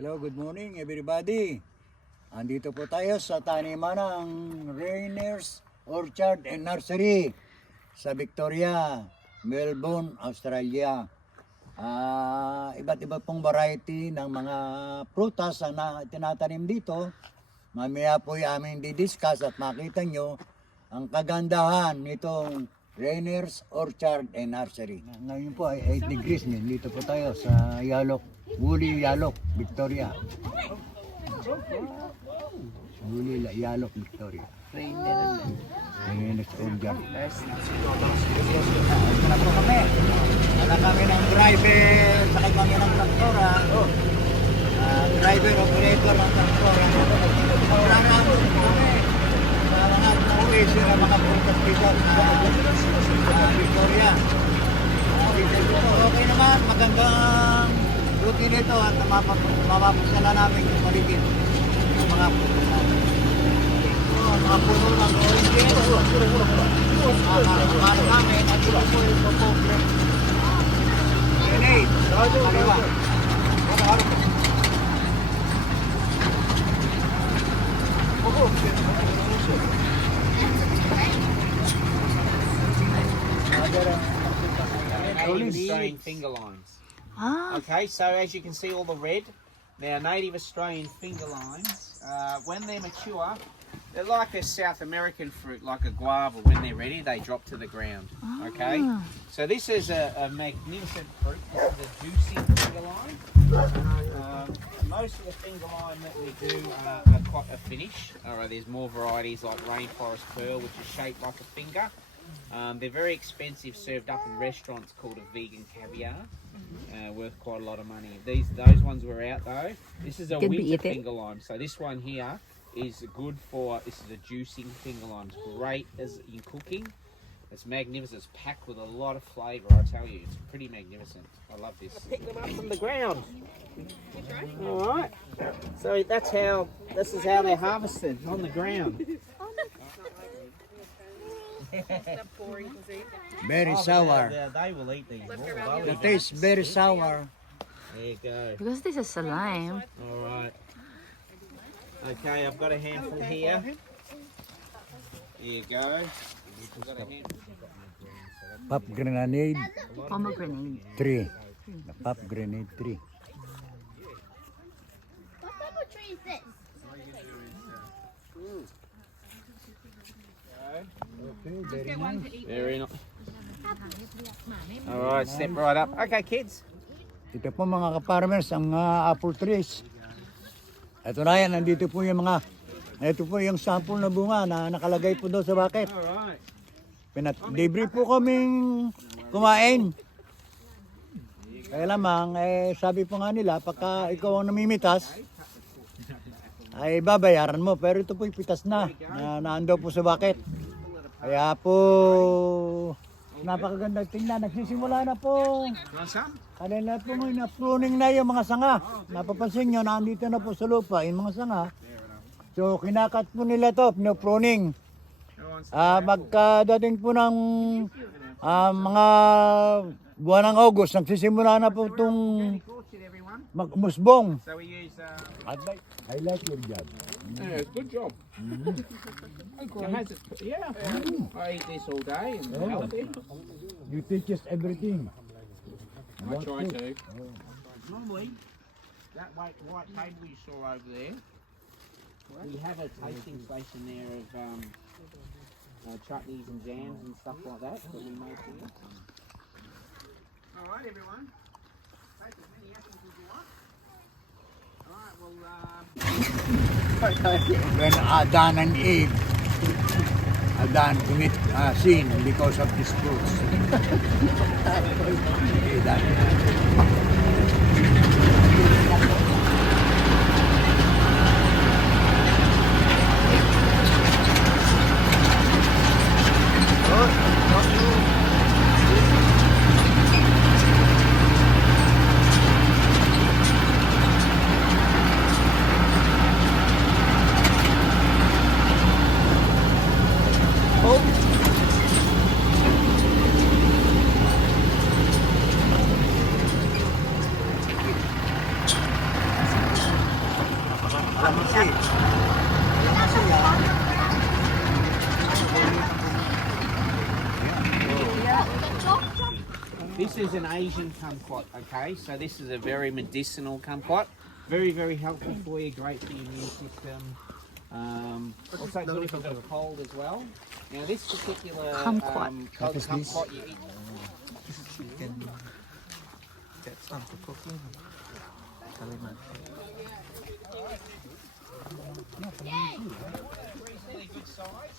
Hello, good morning everybody. Andito po tayo sa taniman ng Rainier's Orchard and Nursery sa Victoria, Melbourne, Australia. Iba't iba pong variety ng mga prutas na tinatanim dito. Mamaya po yung aming didiscuss at makita nyo ang kagandahan nitong Rainier's Orchard and Nursery. Ngayon po ay 8 degrees. Dito po tayo sa Woolly Yalok, Victoria. Woolly Yalok, Victoria. Rainier's Orchard. Wala po kami. Wala kami ng driver, sakay kami ng traktora. Driver, operator ng traktora. Wala na kami. Sa mga oasis na mga prutas dito sa Victoria. Okay naman, magandang routine ito at mapapasala namin yung paligid ng mga prutas namin. Mga puno ng orange, mga namin at ito po yung popograph. Grenade, kaliwa. Native Australian finger limes. Okay, so as you can see all the red, now native Australian finger limes, when they're mature, they're like a South American fruit, like a guava. When they're ready, they drop to the ground. Okay, so this is a magnificent fruit. This is a juicy finger lime. Most of the finger lime that we do are quite a finish. Alright, there's more varieties like Rainforest Pearl, which is shaped like a finger. They're very expensive, served up in restaurants, called a vegan caviar. Worth quite a lot of money. Those ones were out though. This is a winter finger lime. So this one here is good for. This is a juicing finger lime. It's great as in cooking. It's magnificent. It's packed with a lot of flavour. I tell you, it's pretty magnificent. I love this. Pick them up from the ground. All right. So that's how. This is how they're harvested on the ground. Very sour. They will eat these. The taste very sour. There you go. Because this is a lime. All right. Okay, I've got a handful here. There you go. I've got a handful. Pop grenade Pomegranate. 3. Pop grenade 3. What type of tree is this? Okay, very nice. Very nice. All right, step right up. Okay, kids. Ito po mga ka-farmers, ang apple trees. Ito na yan, nandito po yung mga, ito po yung sample na bunga na nakalagay po doon sa bucket. All right. Libre po kaming kumain. Kaya lamang, sabi po nga nila, pagka ikaw ang namimitas, ay babayaran mo. Pero ito po yung pitas na naandaw po sa bucket. Kaya po, napakaganda tingnan. Nagsisimula na po. Kanila po na pruning na yung mga sanga. Napapansin nyo, nandito na po sa lupa yung mga sanga. So, kinakat po nila to, pruning. Magkadating po ng mga buwan ng August, nagsisimula na po itong magmusbong. So we use. I like your job. Yeah, good job. Yeah, I eat this all day and healthy. You teach us everything. I try to. Normally, that white table you saw over there, we have a tasting station there of chutneys and jams and stuff like that that we make here. All right, everyone. Take as many apples as you want. All right, well. When Adam and Eve, Adam commit sin because of these fruits. kalamansi. This is an Asian kumquat, okay? So this is a very medicinal kumquat. Very, very helpful for you, great for your immune system. Also good if you've got a cold as well. Now this particular Kumquat. What is this? kumquat you eat. Really good size.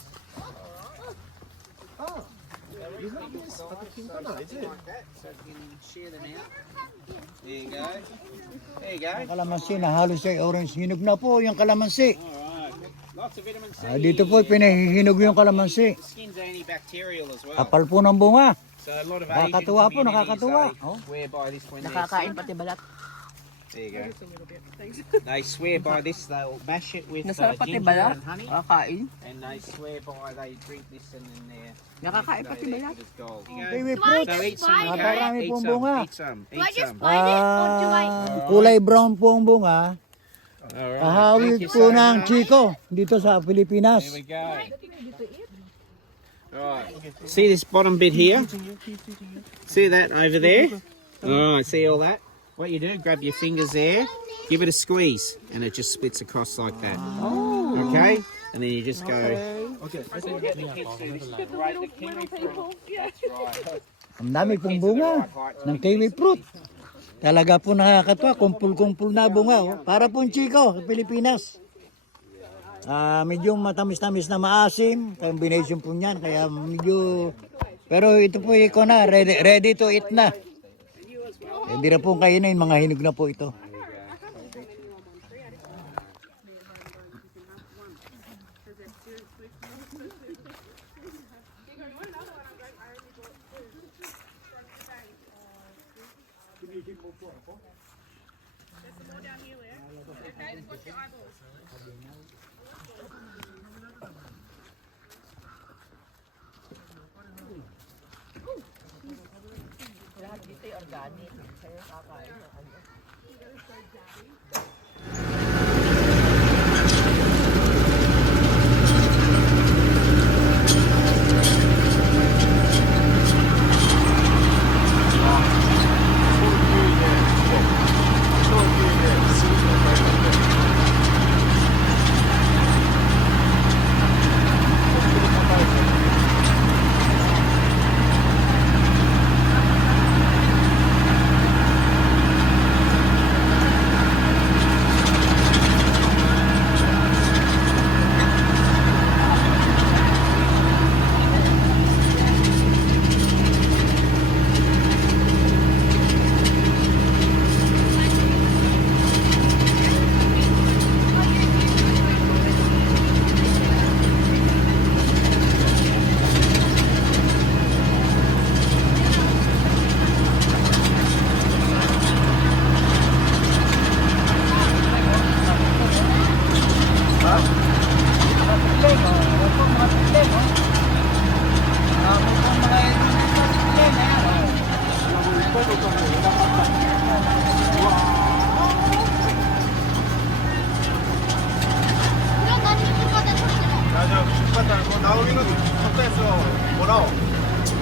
Oh, like that, so you can share them out. There you go. There you go. Kalamansi na halos ay orange. Hinog na po yung kalamansi. Alright. Lots of vitamin C. Dito po pinahihinog yung kalamansi. The skin's antibacterial as well. Kapal po ng bunga. So a lot of Nakakatuwa po, Asian nakakatuwa. communities, they swear by this when they're Nakakain sick. pati balat. There you go. They swear by this. They'll mash it with Nasarap pati ginger balat. and honey, Nakakain. and they swear by they drink this and then they're Nakakain pati balat. it's gold. Kiwi fruit. So eat some, okay? Napakarami Eat pong some, bunga. eat some, Do I eat just some. bite it or do I? Kulay brown po ang bunga. Alright, Kahawig thank you po so ng much. Chico dito sa Pilipinas. There we go. Right. See this bottom bit here? See that over there? Alright, see all that? What you do, grab your fingers there, give it a squeeze, and it just splits across like that. Oh. Okay? And then you just go. Okay. So get the kids to this. Right, the kiwi fruit. That's right. Ang dami pong bunga ng kiwi fruit. Talaga po nakakatuwa, kumpul-kumpul na bunga. Oh. Para pong Chico sa Pilipinas. Medyo matamis-tamis na maasim, combination po niyan, kaya medyo, pero ito po iko na, ready to eat na. Hindi na po kainin, mga hinog na po ito.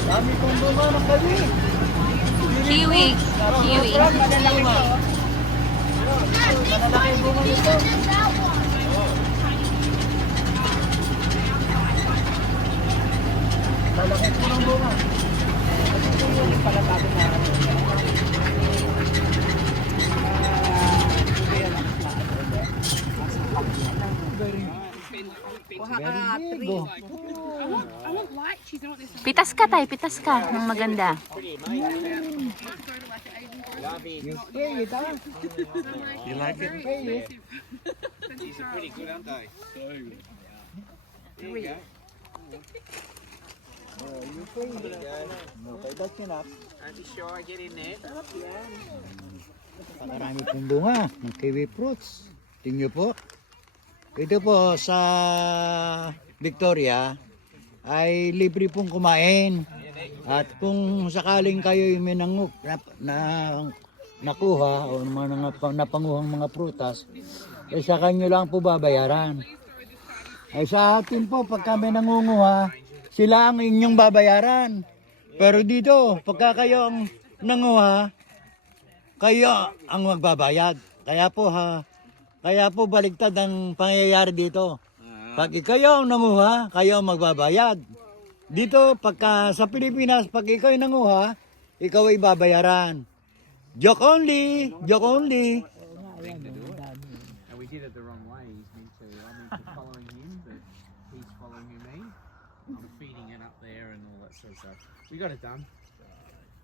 Dami pong bunga ng kiwi. Kiwi. Kiwi. Malalaki yung bunga nito. Lalaki po ng bunga. Very big. Pitas ka tayo, pitas ka. Ng maganda. Pretty amazing. You pay it, ah. You like it? These are pretty good, aren't they? There you go. Oh, you pay it. Okay, that's enough. Don't be shy, get in there. Marami pong bunga ng kiwi fruits. Tingnan po. Ito po sa Victoria ay libre pong kumain. At kung sakaling kayo may nakuha o napanguhang mga prutas, sa kanyo lang po babayaran. Ay sa atin po, pag kami nangunguha, sila ang inyong babayaran. Pero dito, pagka kayo ang nanguha, kayo ang magbabayad. Kaya po baligtad ang pangyayari dito. Pag ikaw ang nanguha, kayo ang magbabayad. Dito, pagka sa Pilipinas, pag ikaw ay nanguha, ikaw ay babayaran. Joke only! Joke only! And we did it the wrong way. He's meant to, I'm meant to following him, but he's following me. I'm feeding it up there and all that sort of stuff. We got it done.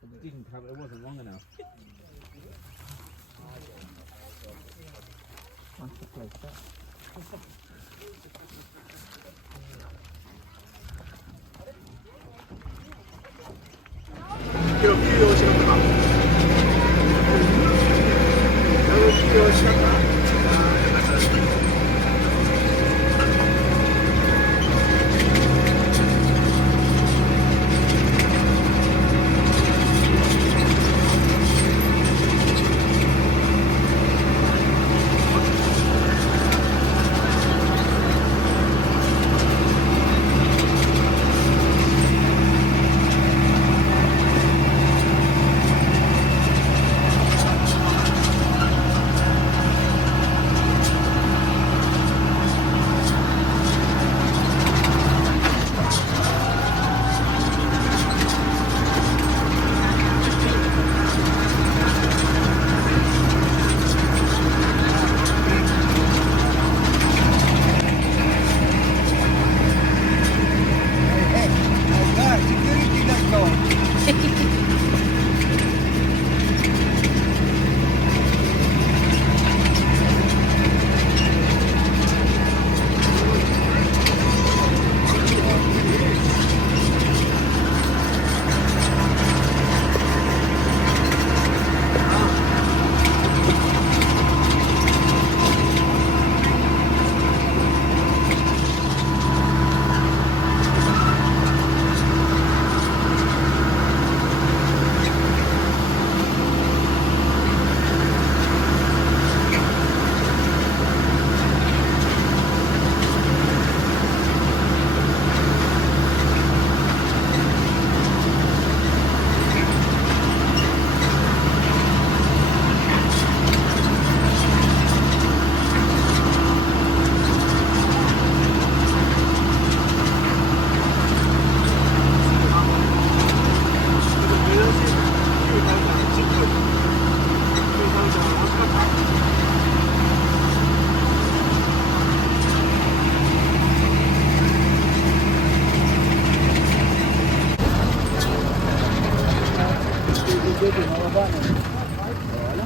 It didn't cover, it wasn't long enough. Security guard ko.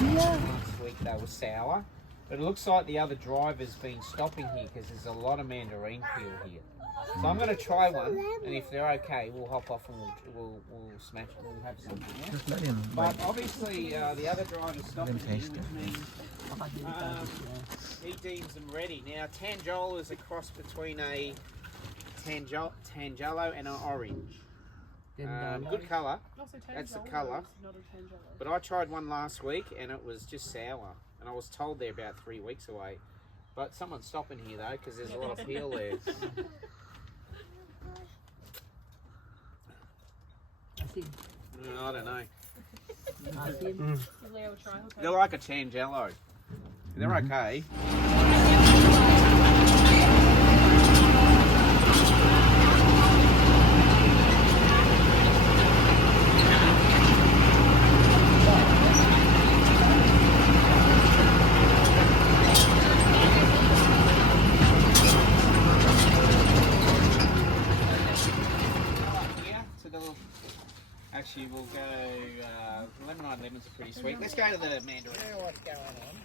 Last week they were sour, but it looks like the other driver's been stopping here because there's a lot of mandarin peel here. So I'm going to try one, and if they're okay, we'll hop off and we'll smash it. We'll have something. Yeah? But obviously the other driver's stopping here, which means he deems them ready. Now Tanjol is a cross between a Tangelo and an orange. Good colour. That's the colour. But I tried one last week and it was just sour. And I was told they're about 3 weeks away. But someone's stopping here though because there's a lot of peel there. I don't know. They're like a Tangelo. They're okay. Actually, we'll go lemon lemons are pretty sweet. Let's go to the mandarin. What's going on?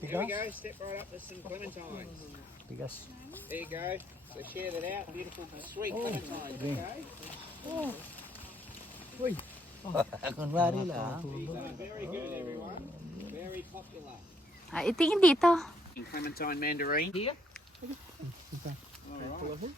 Here we go. Step right up. There's some clementines. There you go. So share that out. Beautiful, sweet clementines. Okay. Kunwari lang. Very good, everyone. Very popular. Itingin dito. Clementine mandarin here. All right.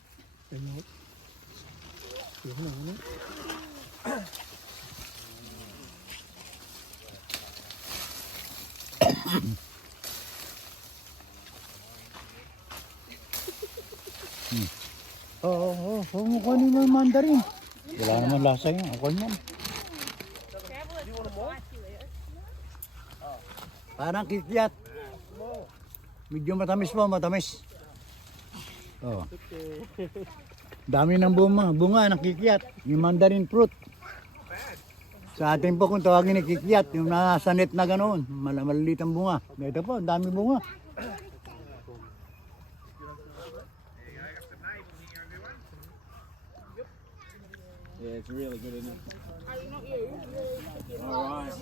Oo, kunin mo yung mandarin. Wala naman lasa yun. Ako yan. Parang kikyat. Medyo matamis po, matamis. Oh. Dami ng bunga ng kikyat. Yung mandarin fruit. Sa atin po kung tawagin ni kikyat, yung nasa net na ganoon, maliliit ang bunga. Ito po, dami bunga. Yeah, it's really good, isn't it? Alright.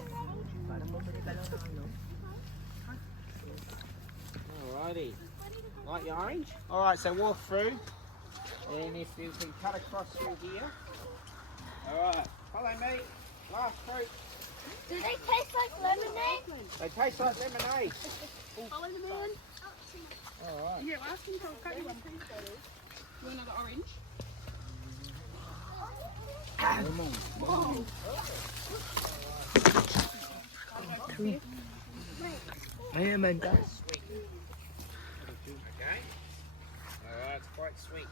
Alrighty. Like your orange? Alright, so walk through. And if you can cut across through here. Alright, follow me. Last fruit. Do they taste like lemonade? They taste like lemonade. Follow the man. Alright. Here, ask him for a cutty one. You want another orange? Okay. Alright, it's quite sweet.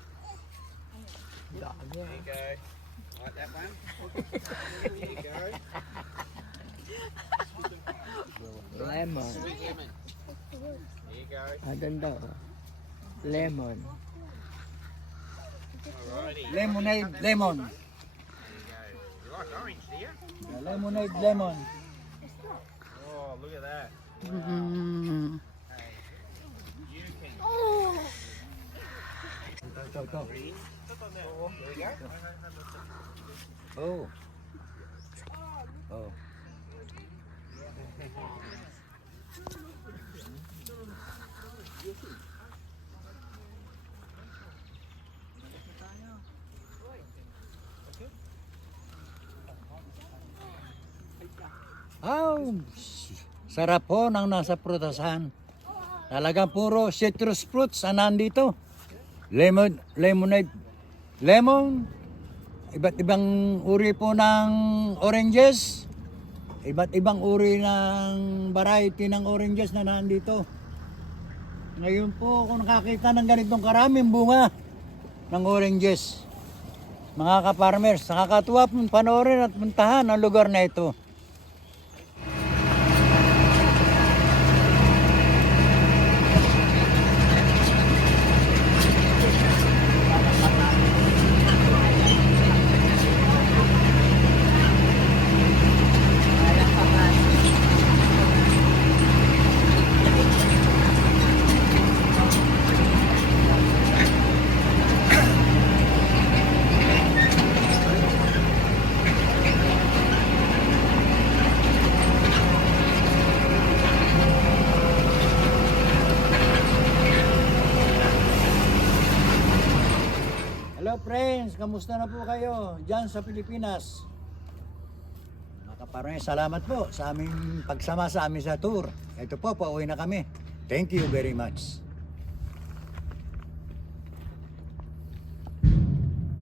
There you go. Like that one? There you go. Lemon. Sweet lemon. There you go. Maganda. Lemon. Alrighty. Lemonade, lemon. There you go. You like orange, do you? Lemonade, lemon. Oh, look at that. Mm. You can. Ito. There we go. Oh. Oh. Oh, sarap po ng nasa prutasan. Talagang puro citrus fruits ang nandito. Lemonade, lemon, iba't ibang uri po ng oranges, iba't ibang uri ng variety ng oranges na nandito. Ngayon po, kung nakakita ng ganitong karaming bunga ng oranges, mga ka-farmers, nakakatuwa pong panoorin at puntahan ang lugar na ito. Hello friends, kamusta na po kayo dyan sa Pilipinas? Mga kaparang, salamat po sa aming pagsama sa amin sa tour. Ito po, pauwi na kami. Thank you very much.